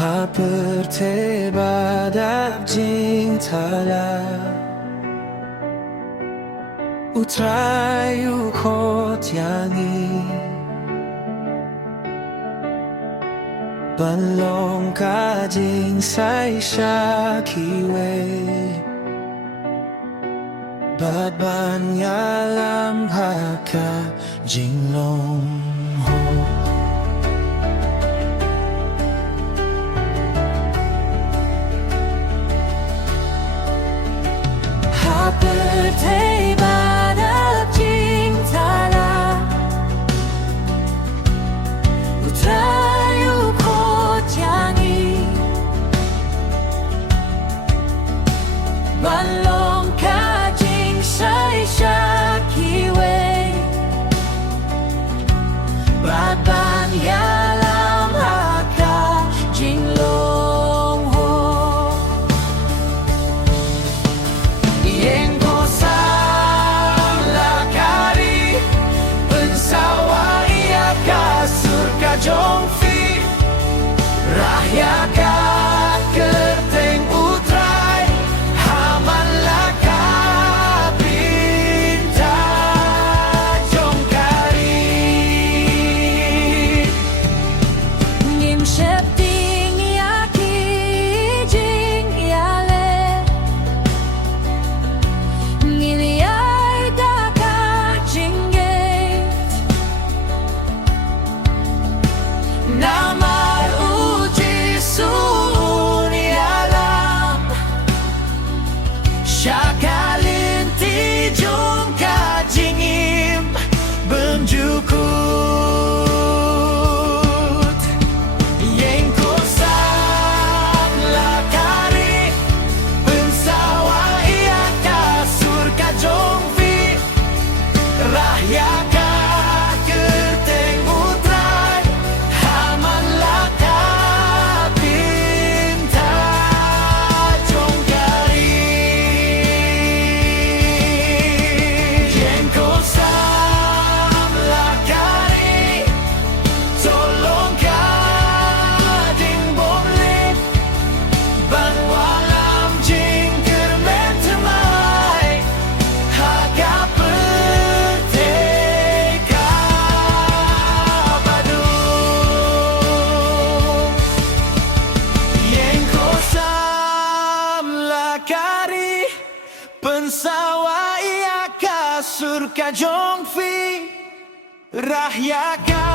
Seperti badak jingtala Utrayu kot yangi Balong kajing say syakiwe Badban yalam haka jinglong ho Seperti badak jingtala Utrayu kot yangi Balong kajing say syakiwe Badban yalam haka jinglong ho Jongfi Rahyaka kerteng utrai Haman laka pinta jongkari Ngim septing yaki jing yale Ngini ay daka jingge Namar uji suni alam Syakalin tijong kajingim Benjukut Yang kosam lakari Pensawa ia kasur kajongfi Rahyaka kerteng utrai Haman laka pinta jongkari Jengko sam lakari Tolong kading bomlit Ban walam jingker mentemai Haga perteka badung Yang kosam lakari Pensawa ia kasur kajongfi Rahyaka